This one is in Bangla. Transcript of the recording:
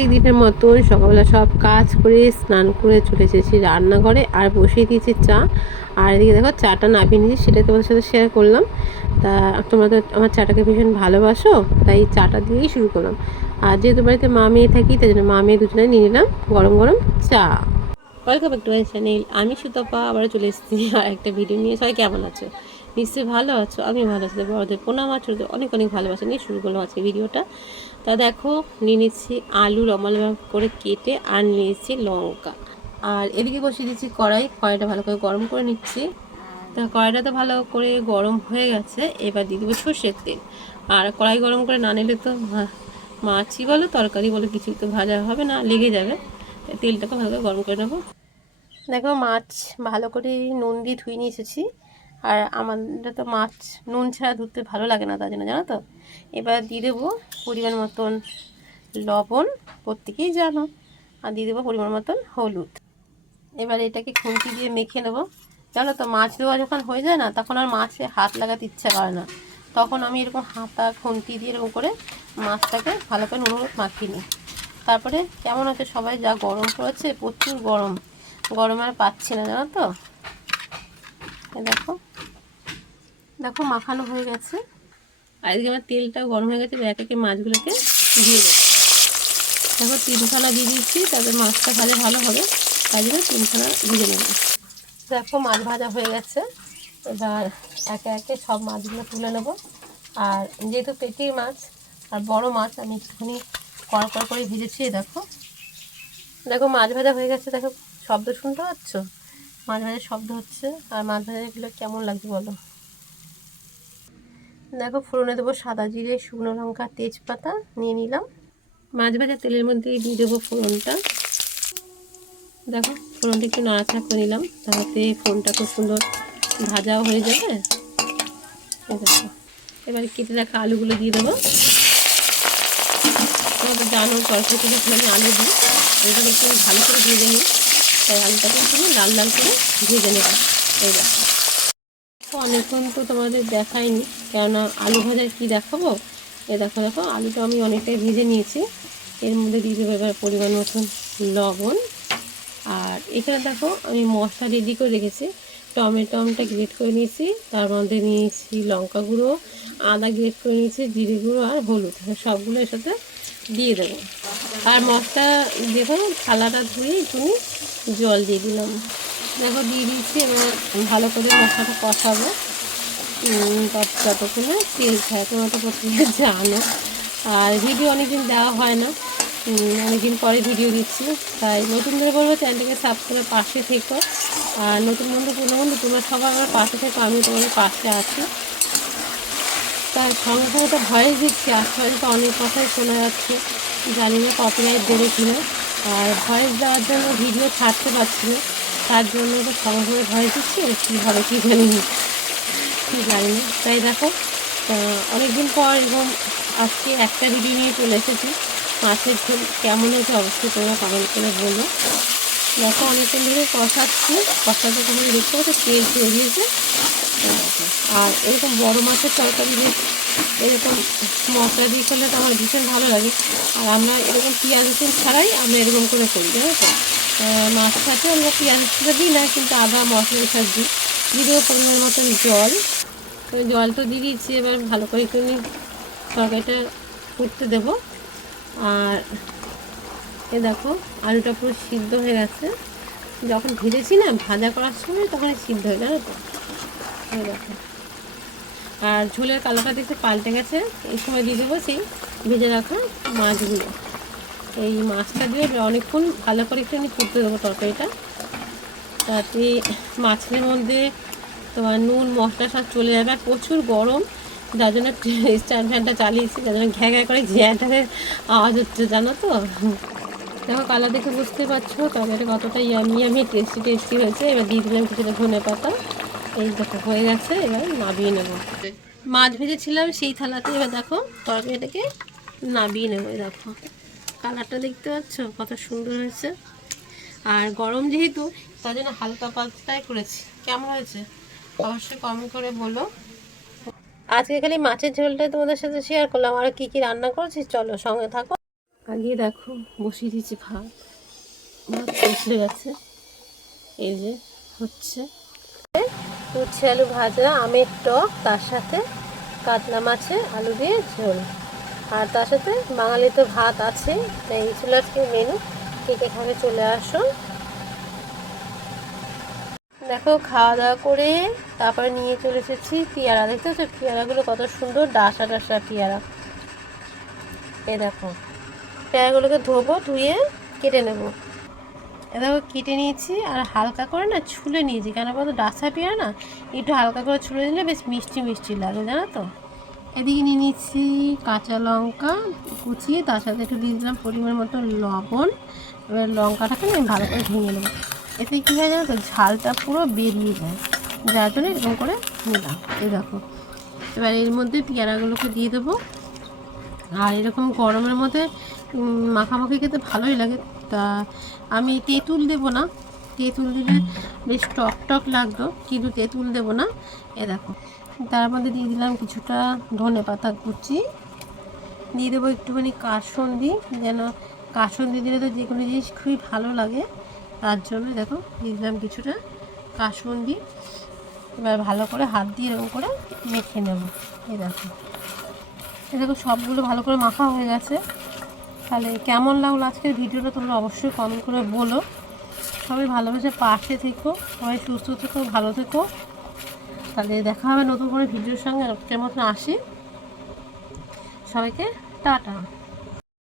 প্রত্যেক দিনের মতন সকালবেলা সব কাজ করে স্নান করে চলে এসেছি রান্নাঘরে আর বসিয়ে দিয়েছি চা। আর এদিকে দেখো চাটা নামিয়ে নিয়েছি, সেটাই তোমাদের সাথে শেয়ার করলাম। তা তোমরা তো আমার চাটাকে ভীষণ ভালোবাসো, তাই চাটা দিয়েই শুরু করলাম। আর যেহেতু বাড়িতে মা মেয়ে থাকি, তাই জন্য মা মেয়ে দুজনে নিয়ে নিলাম গরম গরম চা। Welcome back to my channel, আমি সুতপা আবার চলে এসেছি আর একটা ভিডিও নিয়ে। সবাই কেমন আছো? নিশ্চয়ই ভালো আছো, আমি ভালো আছি। বড়দের প্রণাম, আর ছোটদের অনেক অনেক ভালোবাসা নিয়ে শুরু করলাম আজকে ভিডিওটা। তা দেখো, নিয়ে নিচ্ছি আলু লম্বা লম্বা করে কেটে, আর নিয়ে নিচ্ছি লঙ্কা। আর এদিকে বসিয়ে দিচ্ছি কড়াইটা ভালো করে গরম করে নিচ্ছি। তা কড়াইটা তো ভালো করে গরম হয়ে গেছে, এবার দিয়ে দেবো সর্ষের তেল। আর কড়াই গরম করে না নিলে তো মাছই বলো তরকারি বলো কিছুই তো ভাজা হবে না, লেগে যাবে। তেলটাকে ভালো করে গরম করে নেবো। দেখো মাছ ভালো করে নুন দিয়ে ধুয়ে নিয়ে এসেছি। আর আমাদের তো মাছ নুন ছাড়া ধুতে ভালো লাগে না, তার জন্য জানো তো। এবার দিয়ে দেবো পরিমাণ মতন লবণ, প্রত্যেকেই জানো। আর দিয়ে দেবো পরিমাণ মতন হলুদ। এবার এটাকে খুন্তি দিয়ে মেখে নেবো। জানো তো, মাছ দেওয়া যখন হয়ে যায় না, তখন আর মাছে হাত লাগাতে ইচ্ছা করে না। তখন আমি এরকম হাতা খুন্তি দিয়ে এরকম করে মাছটাকে ভালো করে নুন হলুদ মাখিয়ে নিই। তারপরে কেমন আছে সবাই, যা গরম পড়েছে, প্রচুর গরম। গরমে আর পাচ্ছি না, জানো তো। দেখো দেখো মাখানো হয়ে গেছে। আর এদিকে আমার তেলটাও গরম হয়ে গেছে, এক একে মাছগুলোকে দিয়ে দেবো। দেখো তিনখানা দিয়ে দিচ্ছি, তাদের মাছটা ভাজা ভালো হবে, তাই জন্য তিনখানা ভেজে নেব। দেখো মাছ ভাজা হয়ে গেছে, এবার একে একে সব মাছগুলো তুলে নেব। আর যেহেতু পেটি মাছ আর বড় মাছ, আমি একটুখানি কড়া করে ভেজেছি। দেখো দেখো মাছ ভাজা হয়ে গেছে, দেখো শব্দ শুনতে পাচ্ছ, মাছ ভাজার শব্দ হচ্ছে। আর মাছ ভাজাগুলো কেমন লাগছে বলো। দেখো ফোড়নে দেবো সাদা জিরে, শুকনো লঙ্কা, তেজপাতা নিয়ে নিলাম। মাছ ভাজা তেলের মধ্যে দিয়ে দেবো ফোড়নটা। দেখো ফোড়নটা একটু নাড়াচাড়া করে নিলাম, তাতে ফোড়নটা খুব সুন্দর ভাজাও হয়ে যাবে। দেখো এবার কেটে রাখা আলুগুলো দিয়ে দেবো। তোমরা তো জানো তরকারিতে যখন আমি আলু দিই, আলুটাকে একটু ভালো করে ভেজে নিই, তাই আলুটাকে একটু লাল লাল করে ভেজে নেব। এই দেখো অনেকক্ষণ তো তোমাদের দেখায়নি, কেননা আলু ভাজার কী দেখাবো। দেখো দেখো আলুটা আমি অনেকটাই ভেজে নিয়েছি। এর মধ্যে দিয়ে দেবো এবার পরিমাণ মতন লবণ। আর এখানে দেখো আমি মশলা রেডি করে রেখেছি। টমেটোটা গ্রেট করে নিয়েছি, তার মধ্যে নিয়েছি লঙ্কা গুঁড়ো, আদা গ্রেট করে নিয়েছি, জিরে গুঁড়ো আর হলুদ, সবগুলো এর সাথে দিয়ে দেবো। আর মশলা দেখো থালাটা ধুয়ে একটুখানি জল দিয়ে দিলাম। দেখো দিয়ে দিচ্ছি, এবার ভালো করে মশলাটা কষাবো যতক্ষণে তেল খায়। তোমরা তো প্রথমে জানো, আর ভিডিও অনেকদিন দেওয়া হয় না, অনেকদিন পরে ভিডিও দিচ্ছি। তাই নতুনদের বলবো চ্যানেলটাকে সাবস্ক্রাইব পাশে থেকো। আর নতুন বন্ধু পুরনো বন্ধু তোমরা সবাই আমার পাশে থেকো, আমি তোমাদের পাশে আছি। তার সঙ্গে সঙ্গে তো ভয়েস দিচ্ছি, আশপাশে তো অনেক কথাই শোনা যাচ্ছে, জানি না কপিরাইট দেবে কিনা। আর ভয়েস দেওয়ার জন্য ভিডিও ছাড়তে পারছি না, তার জন্য তো সঙ্গে সঙ্গে ভয়েস দিচ্ছি। আর কী হবে কী জানি না, ঠিক জানি না। তাই দেখো অনেকদিন পর এবং আজকে একটা ভিডিও নিয়ে চলে এসেছি। মাছের ঝোল কেমন হয়েছে অবশ্যই তোমরা কমেন্ট করে বলো। দেখো অনেকক্ষণ ধরে কষাচ্ছি, কষাতে তোমাদের দেখতে পাচ্ছ তেল ছেড়ে দিয়েছে। আর এরকম বড় মাছের তরকারি দিয়ে এরকম মশলা দিয়ে করলে তো আমার ভীষণ ভালো লাগে। আর আমরা এরকম পেঁয়াজ রসুন ছাড়াই আমরা এরকম করে করি, জানো তো। মাছ সাথে আমরা পেঁয়াজ রসুনটা দিই না, কিন্তু আদা মশলা সব দিই। দিয়ে দেবো পরিমাণ মতন জল। ওই জল তো দিয়ে দিচ্ছি, এবার ভালো করে একটু তরকারিটা ফুটতে দেবো। আর এ দেখো আলুটা পুরো সিদ্ধ হয়ে গেছে, যখন ভেজেছি না ভাজা করার সময় তখন সিদ্ধ হয়ে, জানো তো। দেখো আর ঝোলের কালারটা দেখতে পাল্টে গেছে। এই সময় দিয়ে দেবো সেই ভেজে রাখা মাছগুলো। এই মাছটা দিয়ে অনেকক্ষণ ভালো করে একটু ফুটতে দেবো তরকারিটা, তাতে মাছের মধ্যে তোমার নুন মশলা সব চলে যাবে। আর প্রচুর গরম, যার জন্য স্ট্যান্ড ফ্যানটা চালিয়েছি, যার জন্য ঘ্যাঁ ঘ্যাঁ করে জ্যাটারের আওয়াজ হচ্ছে, জানো তো। দেখো কালার দেখে বুঝতে পারছো তরকারিটা কতটা ইয়ামি টেস্টি হয়েছে। এবার দিয়ে দিলাম কিছুটা ধনে পাতা। এই দেখো হয়ে গেছে, এবার নামিয়ে নেবো। মাছ ভেজেছিলাম সেই থালাতে, এবার দেখো তরকারিটাকে নামিয়ে নেবো। দেখো কালারটা দেখতে পাচ্ছ কত সুন্দর হয়েছে। আর গরম যেহেতু, তার জন্য হালকা পাতলাই করেছি। কেমন হয়েছে অবশ্যই কমেন্ট করে বলো। আজকে খালি মাছের ঝোলটাই তোমাদের সাথে শেয়ার করলাম, আর কি কি রান্না করেছি চলো সঙ্গে থাকো। আগে দেখো বসিয়ে দিয়েছি ভাত, ভাত উঠলে গেছে, এই যে হচ্ছে উচ্ছে আলু ভাজা, আমের টক, তার সাথে কাতলা মাছে আলু দিয়ে ঝোল, আর তার সাথে বাঙালি তো ভাত আছে। তাই এই ছিল আজকে মেনু। কে কে খাবে চলে আসো। দেখো খাওয়া দাওয়া করে তারপরে নিয়ে চলে এসেছি পেয়ারা। দেখতে পাচ্ছ পেয়ারাগুলো কত সুন্দর ডাসা ডাসা পেয়ারা। এই দেখো পেয়ারাগুলোকে ধোবো, ধুয়ে কেটে নেবো। দেখো কেটে নিয়েছি আর হালকা করে না ছুলে নিয়েছি, কেন বলতো ডাসা পেয়ারা না একটু হালকা করে ছুলে নিলে বেশ মিষ্টি মিষ্টি লাগে, জানো তো। এদিকে নিয়ে নিচ্ছি কাঁচা লঙ্কা কুচিয়ে, তার সাথে একটু দিয়ে দিলাম পরিমাণ মতো লবণ। এবার লঙ্কাটাকে আমি ভালো করে ভেঙে নেবো। এতে কী হয় জানো তো, ঝালটা পুরো বেরিয়ে যায়, যার জন্য এরকম করে নিলাম। এই দেখো এবার এর মধ্যে পেয়ারাগুলোকে দিয়ে দেবো। আর এরকম গরমের মধ্যে মাখামাখি খেতে ভালোই লাগে। তা আমি তেঁতুল দেবো না, তেঁতুল দিলে বেশ টক টক লাগতো, কিন্তু তেঁতুল দেবো না। এ দেখো তার মধ্যে দিয়ে দিলাম কিছুটা ধনে পাতা কুচি, দিয়ে দেবো একটুখানি কাসুন্দি, যেন কাসুন্দি দিলে তো যে কোনো জিনিস খুবই ভালো লাগে, তার জন্য দেখো দিয়ে দিলাম কিছুটা কাসুন্দি। এবার ভালো করে হাত দিয়ে এরকম করে মেখে নেব। এই দেখো দেখো সবগুলো ভালো করে মাখা হয়ে গেছে। তাহলে কেমন লাগলো আজকের ভিডিওটা তোমরা অবশ্যই কমেন্ট করে বলো। সবাই ভালোবেসে পাশে থেকো, সবাই সুস্থ থেকো, ভালো থেকো। তাহলে দেখা হবে নতুন করে ভিডিওর সঙ্গে। আজকের মতন আসি, সবাইকে টাটা।